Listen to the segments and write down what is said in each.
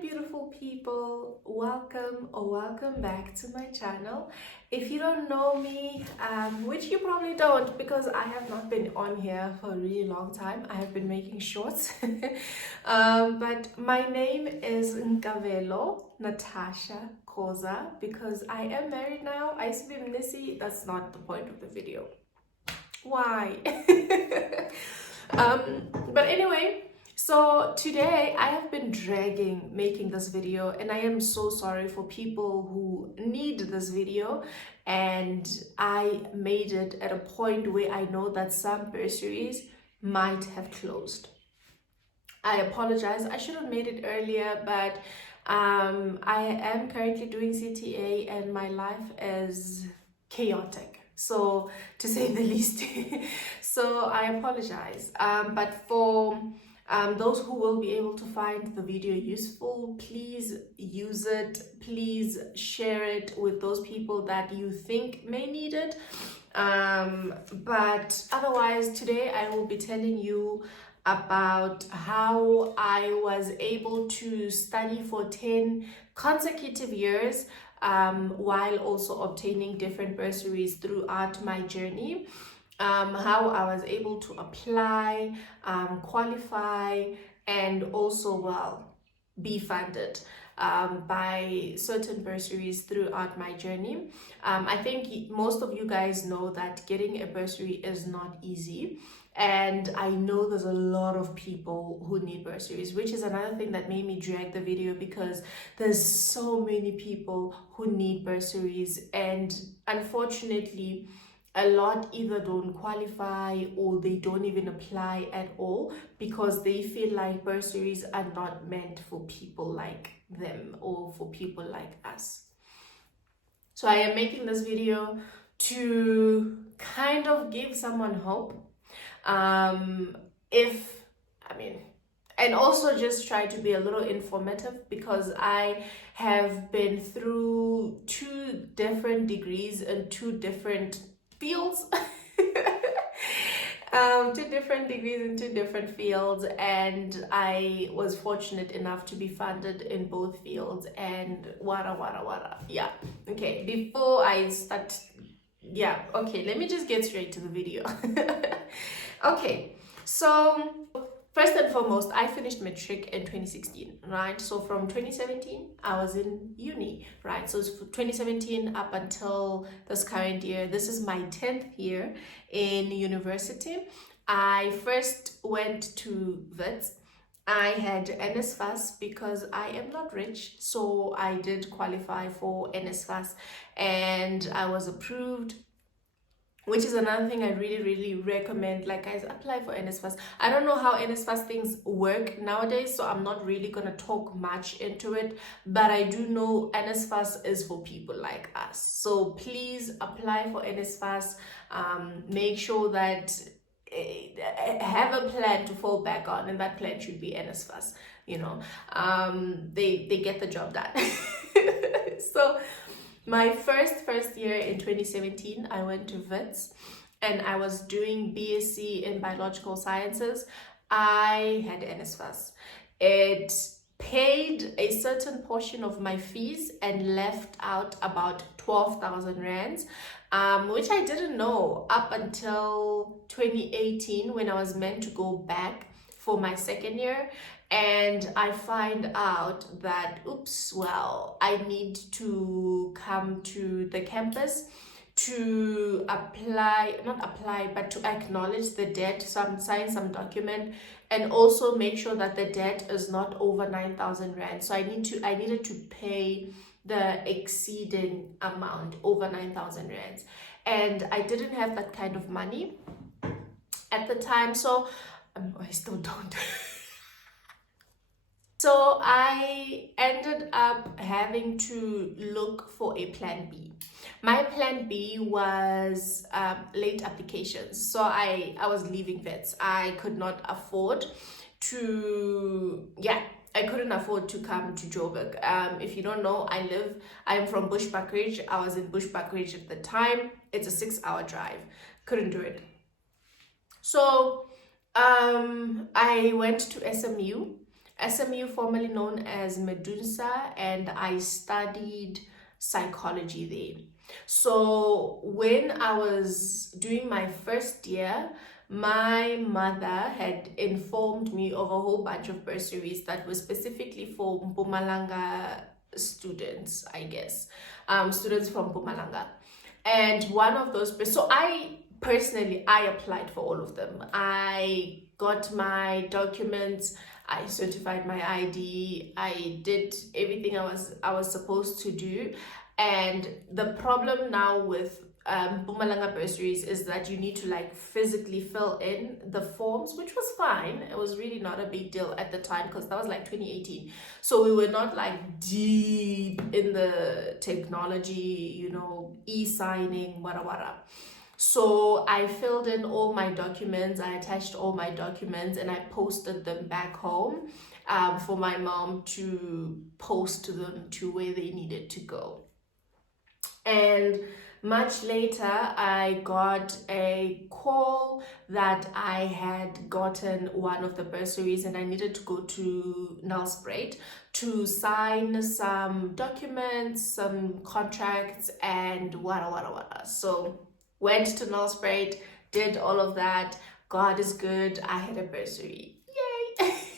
beautiful people, welcome or welcome back to my channel. If you don't know me, which you probably don't because I have not been on here for a really long time, I have been making shorts. But my name is Nkavelo Natasha Koza because I am married now. I used to be Mnisi. That's not the point of the video. Why? But anyway, so today I have been dragging making this video, and I am so sorry for people who need this video, and I made it at a point where I know that some bursaries might have closed. I apologize. I should have made it earlier, but I am currently doing CTA and my life is chaotic, so to say the least. So I apologize, but for those who will be able to find the video useful, please use it, please share it with those people that you think may need it. But otherwise, today I will be telling you about how I was able to study for 10 consecutive years while also obtaining different bursaries throughout my journey. How I was able to apply, qualify, and also, be funded by certain bursaries throughout my journey. I think most of you guys know that getting a bursary is not easy. And I know there's a lot of people who need bursaries, which is another thing that made me drag the video, because there's so many people who need bursaries, and unfortunately a lot either don't qualify or they don't even apply at all because they feel like bursaries are not meant for people like them or for people like us. So I am making this video to kind of give someone hope, and also just try to be a little informative, because I have been through 2 different degrees in 2 different fields. 2 different degrees in 2 different fields, and I was fortunate enough to be funded in both fields, and wada. Yeah, okay, before I start, let me just get straight to the video. Okay, so first and foremost, I finished matric in 2016, right? So from 2017, I was in uni, right? So it's 2017 up until this current year. This is my 10th year in university. I first went to Wits. I had NSFAS because I am not rich, so I did qualify for NSFAS and I was approved, which is another thing I really recommend. Like, guys, apply for NSFAS. I don't know how NSFAS things work nowadays, so I'm not really gonna talk much into it, but I do know NSFAS is for people like us. So please apply for NSFAS. Make sure that have a plan to fall back on, and that plan should be NSFAS. You know, they get the job done. So my first year in 2017, I went to Wits and I was doing BSc in biological sciences. I had NSFAS. It paid a certain portion of my fees and left out about 12,000 rands, which I didn't know up until 2018 when I was meant to go back for my second year. And I find out that, I need to come to the campus to to acknowledge the debt, sign some document, and also make sure that the debt is not over 9,000 rand. So I needed to pay the exceeding amount over 9,000 rands, and I didn't have that kind of money at the time, so I still don't. So I ended up having to look for a plan B. My plan B was late applications. So I was leaving Wits. I could not afford to, I couldn't afford to come to Joburg. If you don't know, I'm from Bushbuckridge. I was in Bushbuckridge at the time. It's a 6-hour drive. Couldn't do it. So I went to SMU. SMU, formerly known as Medunsa, and I studied psychology there. So when I was doing my first year, my mother had informed me of a whole bunch of bursaries that were specifically for Mpumalanga students, I guess, students from Mpumalanga. And one of those, so I personally, I applied for all of them. I got my documents, I certified my ID, I did everything I was supposed to do. And the problem now with Mpumalanga bursaries is that you need to like physically fill in the forms, which was fine. It was really not a big deal at the time because that was like 2018. So we were not like deep in the technology, you know, e-signing, wada wada. So I filled in all my documents, I attached all my documents, and I posted them back home for my mom to post them to where they needed to go. And much later, I got a call that I had gotten one of the bursaries and I needed to go to Nelspruit to sign some documents, some contracts, and wada. So went to Nelspruit, did all of that. God is good. I had a bursary.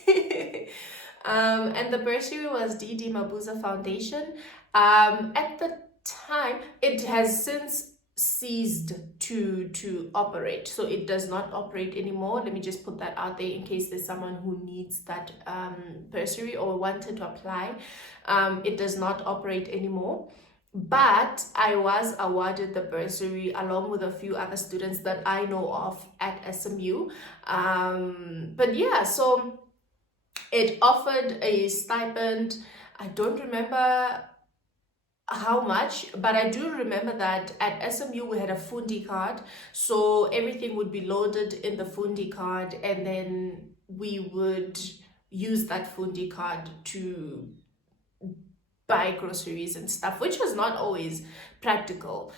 Yay! And the bursary was D.D. Mabuza Foundation. At the time, it has since ceased to operate, so it does not operate anymore. Let me just put that out there in case there's someone who needs that bursary or wanted to apply. It does not operate anymore, but I was awarded the bursary along with a few other students that I know of at SMU. But yeah, so it offered a stipend. I don't remember how much, but I do remember that at SMU we had a Fundi card, so everything would be loaded in the Fundi card, and then we would use that Fundi card to buy groceries and stuff, which was not always practical,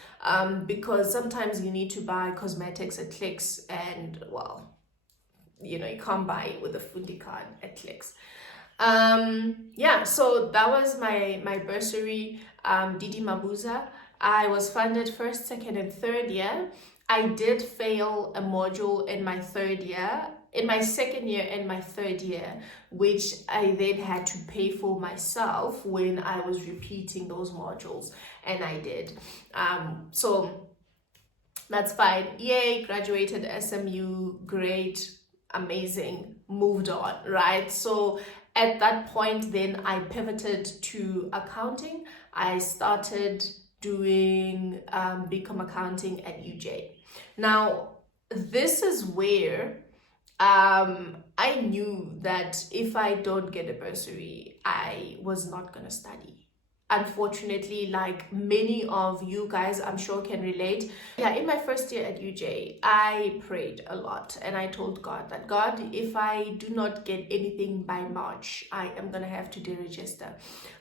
because sometimes you need to buy cosmetics at Clicks, and well, you know, you can't buy it with a Fundi card at Clicks. Yeah, so that was my bursary, Didi Mabuza. I was funded first, second, and third year. I did fail a module in my third year, in my second year and my third year, which I then had to pay for myself when I was repeating those modules, and I did. So that's fine. Yay, graduated SMU, great, amazing, moved on, right? So at that point, then I pivoted to accounting. I started doing BCom accounting at UJ. Now, this is where I knew that if I don't get a bursary, I was not going to study. Unfortunately, like many of you guys, I'm sure can relate. Yeah, in my first year at UJ, I prayed a lot and I told God that, God, if I do not get anything by March, I am going to have to deregister.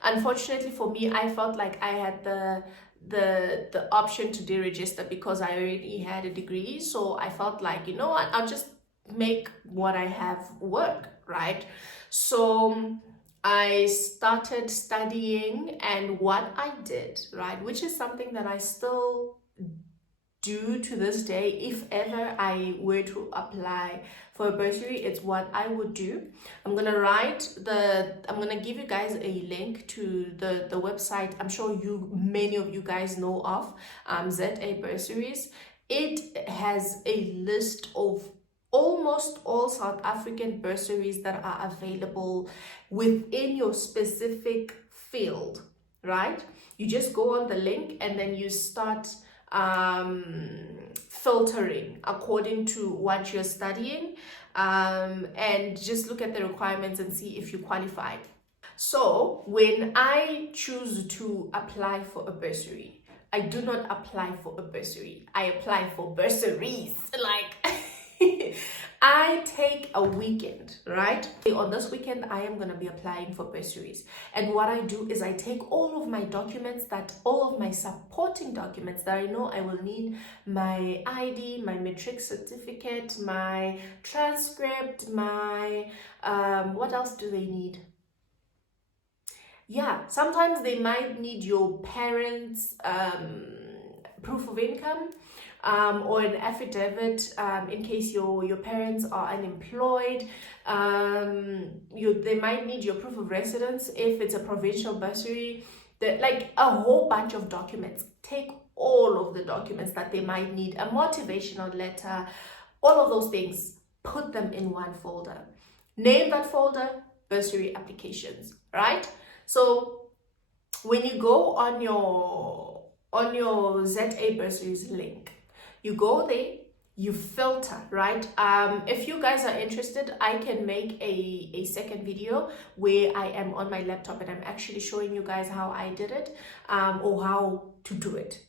Unfortunately for me, I felt like I had the option to deregister because I already had a degree. So I felt like, you know what, I'll just make what I have work, right? So I started studying, and what I did, right, which is something that I still do to this day, if ever I were to apply for a bursary, it's what I would do. I'm gonna give you guys a link to the website. I'm sure many of you guys know of ZA Bursaries. It has a list of almost all South African bursaries that are available within your specific field, right? You just go on the link and then you start filtering according to what you're studying, and just look at the requirements and see if you qualify. So when I choose to apply for a bursary, I do not apply for a bursary. I apply for bursaries. Like I take a weekend, right? On this weekend, I am going to be applying for bursaries. And what I do is I take all of my documents, all of my supporting documents that I know I will need, my ID, my matric certificate, my transcript, my, what else do they need? Yeah, sometimes they might need your parents' proof of income, or an affidavit in case your parents are unemployed. They might need your proof of residence if it's a provincial bursary. Like a whole bunch of documents. Take all of the documents that they might need, a motivational letter, all of those things. Put them in one folder. Name that folder bursary applications, right? So when you go on your ZA bursaries link, you go there, you filter, right? If you guys are interested, I can make a second video where I am on my laptop and I'm actually showing you guys how I did it, or how to do it.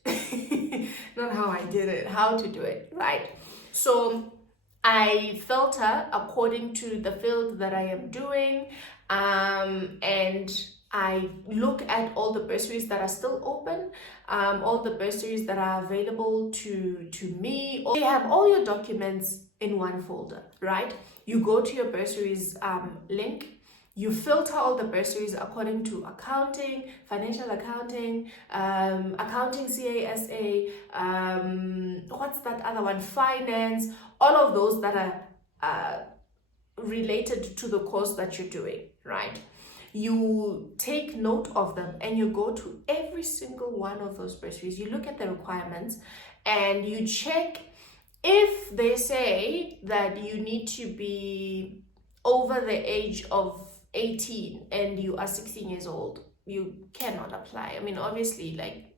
Not how I did it, how to do it, right? So I filter according to the field that I am doing, and I look at all the bursaries that are still open, all the bursaries that are available to me. You have all your documents in one folder, right? You go to your bursaries link, you filter all the bursaries according to accounting, financial accounting, accounting CASA, what's that other one? Finance, all of those that are related to the course that you're doing, right? You take note of them and you go to every single one of those bursaries. You look at the requirements and you check if they say that you need to be over the age of 18 and you are 16 years old. You cannot apply. I mean, obviously, like...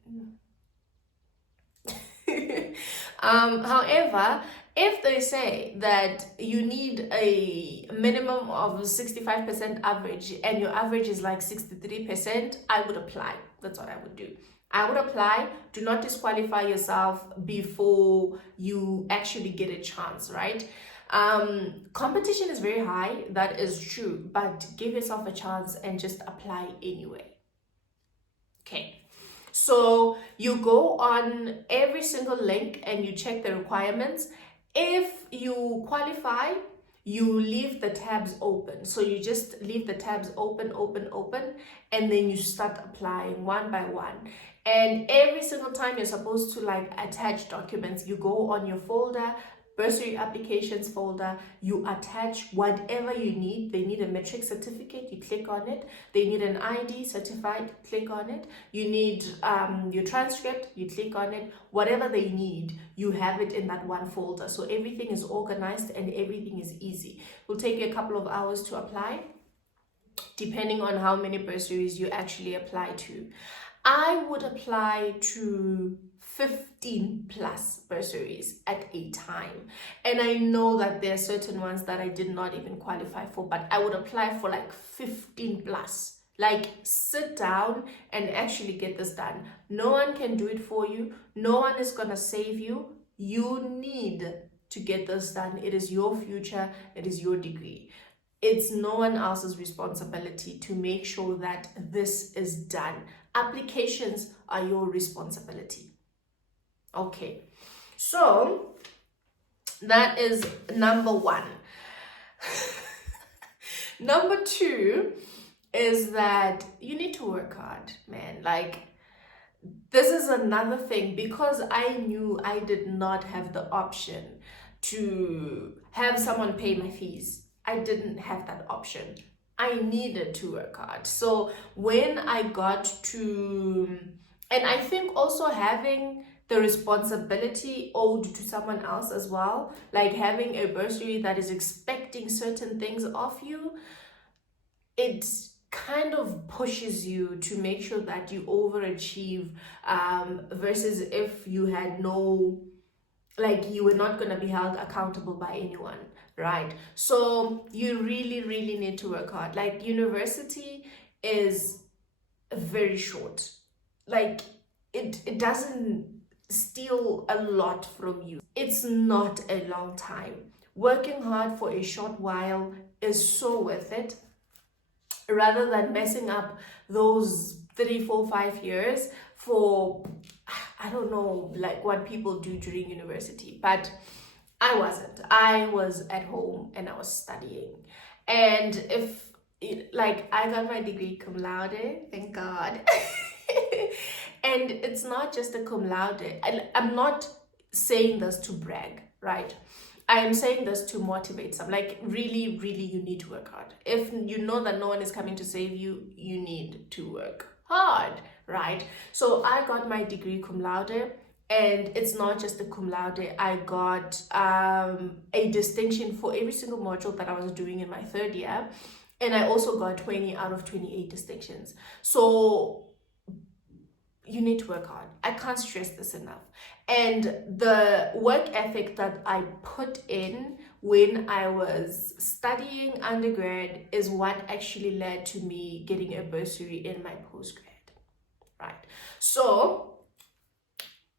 however, if they say that you need a minimum of 65% average and your average is like 63%, I would apply. That's what I would do. I would apply. Do not disqualify yourself before you actually get a chance, right? Competition is very high, that is true, but give yourself a chance and just apply anyway. Okay. So you go on every single link and you check the requirements. If you qualify, you leave the tabs open. So you just leave the tabs open, and then you start applying one by one. And every single time you're supposed to like attach documents, you go on your folder, bursary applications folder, you attach whatever you need. They need a matric certificate, you click on it. They need an ID certified, click on it. You need your transcript, you click on it. Whatever they need, you have it in that one folder. So everything is organized and everything is easy. It will take you a couple of hours to apply, depending on how many bursaries you actually apply to. I would apply to 15 plus bursaries at a time, and I know that there are certain ones that I did not even qualify for, but I would apply for like 15 plus. Like, sit down and actually get this done. No one can do it for you. No one is gonna save you. You need to get this done. It is your future. It is your degree. It's no one else's responsibility to make sure that this is done. Applications are your responsibility. Okay, so that is number one. Number two is that you need to work hard, man. Like, this is another thing, because I knew I did not have the option to have someone pay my fees. I didn't have that option. I needed to work hard. So when I got to, and I think also having the responsibility owed to someone else as well, like having a bursary that is expecting certain things of you, it kind of pushes you to make sure that you overachieve, versus if you had no, like, you were not going to be held accountable by anyone, right? So you really need to work hard. Like, university is very short. Like, it doesn't steal a lot from you. It's not a long time. working hard for a short while is so worth it, rather than messing up those 3, 4, 5 years for, I don't know, like what people do during university. But I wasn't. I was at home and I was studying. And like, I got my degree cum laude, thank God. And it's not just a cum laude. I'm not saying this to brag, right? I am saying this to motivate some. Like, really, really, you need to work hard. If you know that no one is coming to save you, you need to work hard, right? So I got my degree cum laude, and it's not just a cum laude. I got a distinction for every single module that I was doing in my 3rd year, and I also got 20 out of 28 distinctions. So you need to work hard. I can't stress this enough. And the work ethic that I put in when I was studying undergrad is what actually led to me getting a bursary in my postgrad, right? So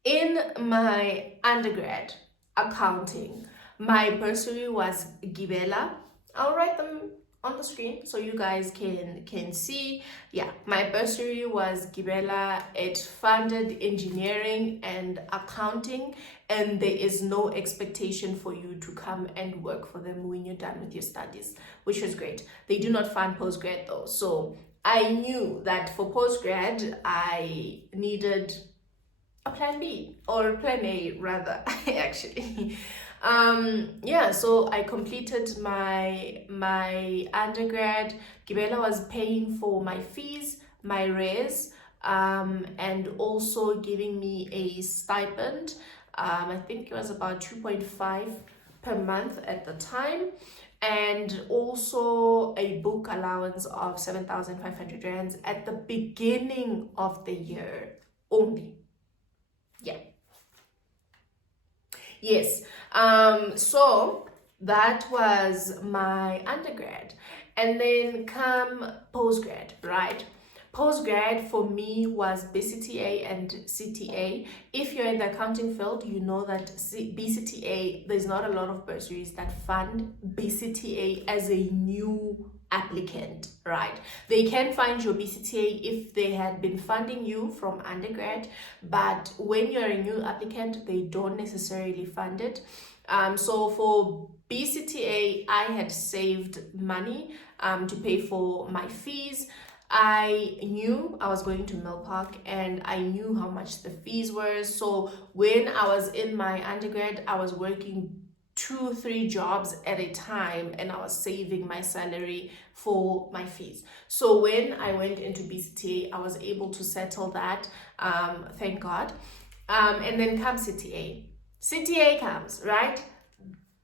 in my undergrad accounting, my bursary was Gibela. I'll write them on the screen so you guys can see. Yeah, my bursary was Gibela. It funded engineering and accounting, and there is no expectation for you to come and work for them when you're done with your studies, which was great. They do not fund postgrad though, so I knew that for postgrad I needed a plan B, or plan A rather, actually. Yeah, so I completed my undergrad. Gibela was paying for my fees, my res, and also giving me a stipend. I think it was about 2.5 per month at the time, and also a book allowance of 7,500 rands at the beginning of the year only. Yeah. Yes. So that was my undergrad. And then come postgrad, right? Postgrad for me was BCTA and CTA. If you're in the accounting field, you know that BCTA, there's not a lot of bursaries that fund BCTA as a new applicant, right? They can find your BCTA if they had been funding you from undergrad, but when you're a new applicant, they don't necessarily fund it. So for BCTA, I had saved money to pay for my fees. I knew I was going to Mill Park and I knew how much the fees were. So when I was in my undergrad, I was working 2-3 jobs at a time, and I was saving my salary for my fees. So when I went into BCTA, I was able to settle that, thank God. And then comes CTA. CTA comes, right?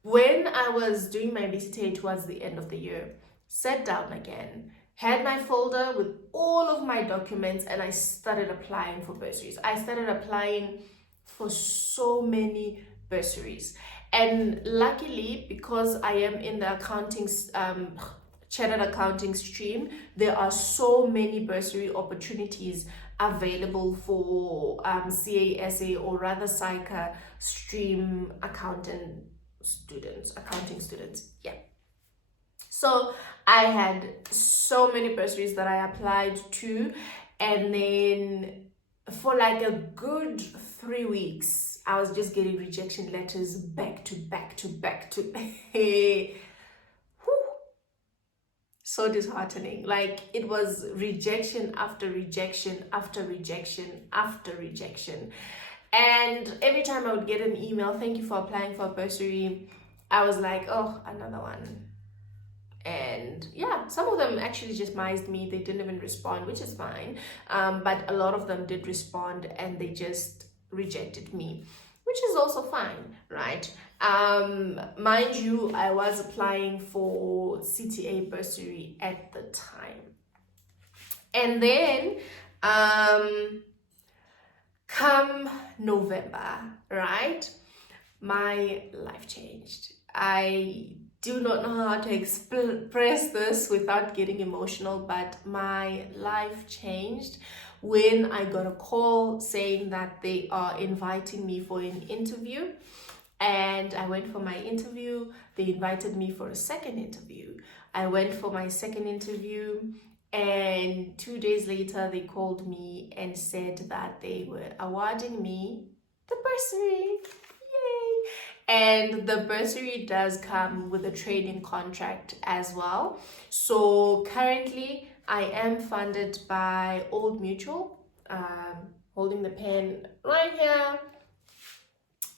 When I was doing my BCTA towards the end of the year, sat down again, had my folder with all of my documents, and I started applying for bursaries. I started applying for so many bursaries. And luckily, because I am in the accounting, chartered accounting stream, there are so many bursary opportunities available for CASA, or rather SICA stream accounting students. Yeah. So I had so many bursaries that I applied to, and then for like a good 3 weeks, I was just getting rejection letters back to back. So disheartening. Like, it was rejection after rejection after rejection after rejection. And every time I would get an email, thank you for applying for a bursary, I was like, oh, another one. And yeah, some of them actually just missed me. They didn't even respond, which is fine. But a lot of them did respond, and they just rejected me, which is also fine, right? Mind you, I was applying for CTA bursary at the time. And then come November, right? My life changed. I do not know how to express this without getting emotional, but my life changed when I got a call saying that they are inviting me for an interview. And I went for my interview. They invited me for a second interview. I went for my second interview, and 2 days later, they called me and said that they were awarding me the bursary. Yay! And the bursary does come with a training contract as well. So currently, I am funded by Old Mutual. Holding the pen right here.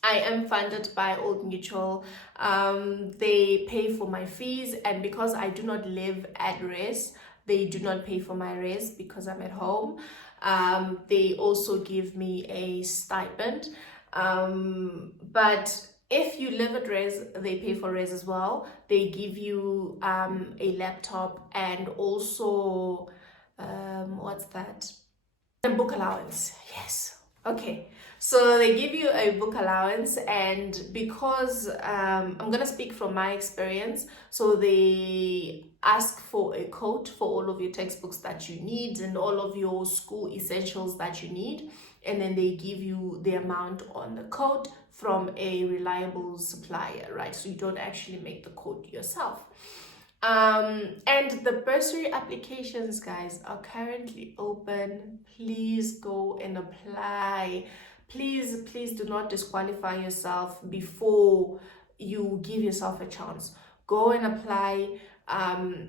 I am funded by Old Mutual. They pay for my fees, and because I do not live at res, they do not pay for my res because I'm at home. They also give me a stipend. But if you live at res, they pay for res as well. They give you a laptop and also what's that? A book allowance. Yes. Okay. So they give you a book allowance, and because I'm gonna speak from my experience, so they ask for a coat for all of your textbooks that you need and all of your school essentials that you need, and then they give you the amount on the coat from a reliable supplier, right? So you don't actually make the coat yourself. And the bursary applications, guys, are currently open. Please go and apply. Please do not disqualify yourself before you give yourself a chance. Go and apply.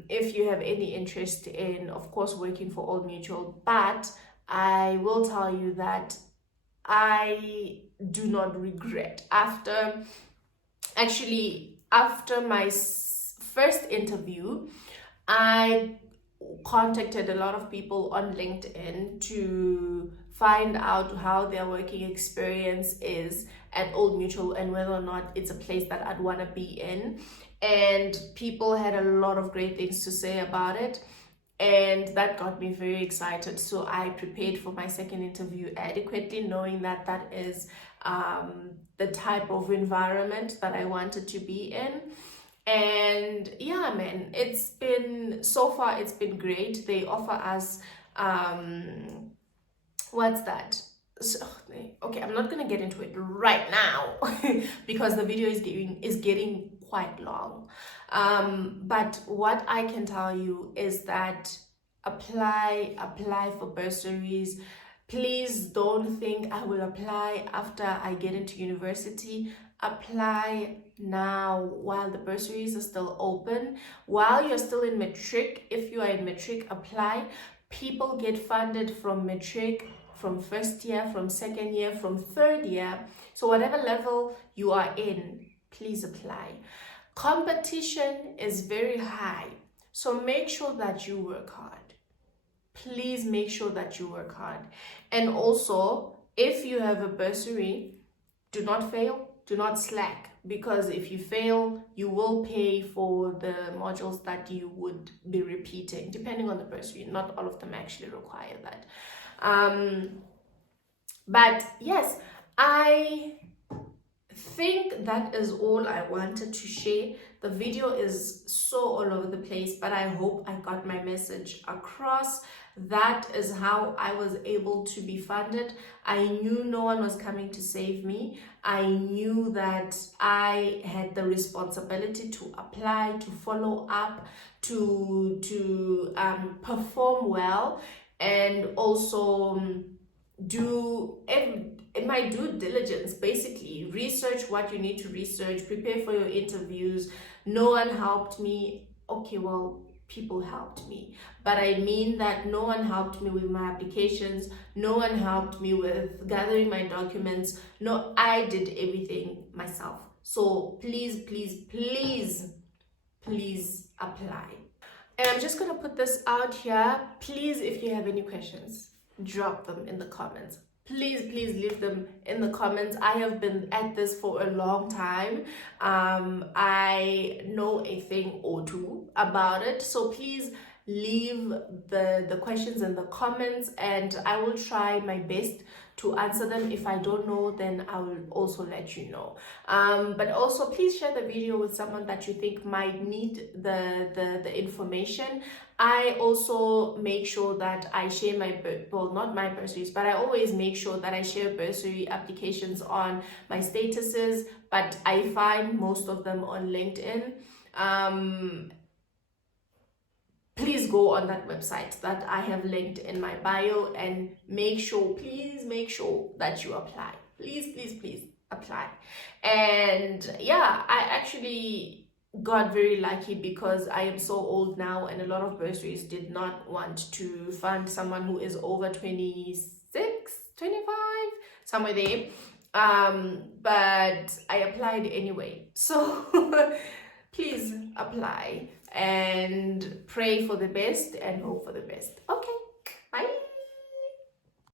If you have any interest in, of course, working for Old Mutual, but I will tell you that I do not regret after my first interview, I contacted a lot of people on LinkedIn to find out how their working experience is at Old Mutual and whether or not it's a place that I'd want to be in. And people had a lot of great things to say about it, and that got me very excited. So I prepared for my second interview adequately, knowing that that is the type of environment that I wanted to be in. And yeah, man, it's been great. They offer us what's that? So, okay, I'm not gonna get into it right now because the video is getting quite long. But what I can tell you is that apply for bursaries. Please don't think I will apply after I get into university. Apply now while the bursaries are still open. While you're still in matric, if you are in matric, apply. People get funded from matric, from first year, from second year, from third year. So whatever level you are in, please apply. Competition is very high, so make sure that you work hard. Please make sure that you work hard. And also, if you have a bursary, do not fail, do not slack, because if you fail, you will pay for the modules that you would be repeating, depending on the bursary. Not all of them actually require that. But yes, I think that is all I wanted to share. The video is so all over the place, but I hope I got my message across. That is how I was able to be funded. I knew no one was coming to save me. I knew that I had the responsibility to apply, to follow up, to perform well, and also do in my due diligence, basically research what you need to research, prepare for your interviews. No one helped me. Okay, well, people helped me, but I mean that no one helped me with my applications, no one helped me with gathering my documents. No, I did everything myself. So please apply. And I'm just gonna put this out here. Please, if you have any questions, drop them in the comments. Please leave them in the comments. I have been at this for a long time. I know a thing or two about it, so please leave the questions in the comments, and I will try my best to answer them. If I don't know, then I will also let you know. But also please share the video with someone that you think might need the information. I also make sure that I share well, not my bursaries, but I always make sure that I share bursary applications on my statuses, but I find most of them on LinkedIn. Please go on that website that I have linked in my bio and please make sure that you apply. Please apply. And yeah, I actually got very lucky because I am so old now, and a lot of bursaries did not want to fund someone who is over 26, 25, somewhere there. But I applied anyway. So please apply and pray for the best and hope for the best. Okay.